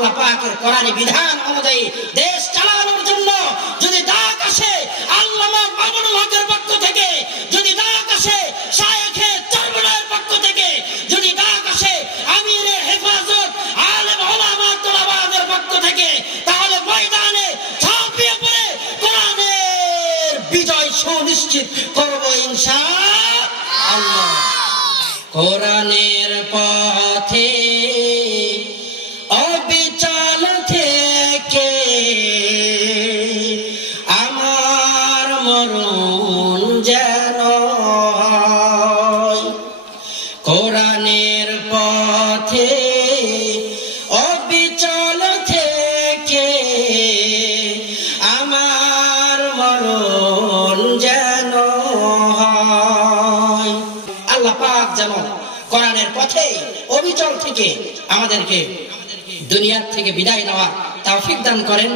আল্লাহ পাকের কোরআনী বিধান অনুযায়ী দেশ চালানোর জন্য যদি ডাক আসে আল্লামা মামুনুল হকের পক্ষ থেকে, যদি ডাক আসে শায়েখে চরমনায়ের পক্ষ থেকে, যদি ডাক আসে আমিরে হেফাজত আলেম ওলামা তোলাবাদের পক্ষ থেকে, তাহলে ময়দানে ঝাঁপিয়ে পড়ে কোরআনের বিজয় সুনিশ্চিত করব ইনশাআল্লাহ। কোরআনের পথে অবিচল থেকে আমার মরণ যেন হয়। কোরআনের পথে অবিচল থেকে আমার মরণ যেন হয়। আল্লাহ পাক যেন কোরআনের পথে অবিচল থেকে আমাদেরকে দুনিয়ার থেকে বিদায় নেওয়ার তৌফিক দান করেন।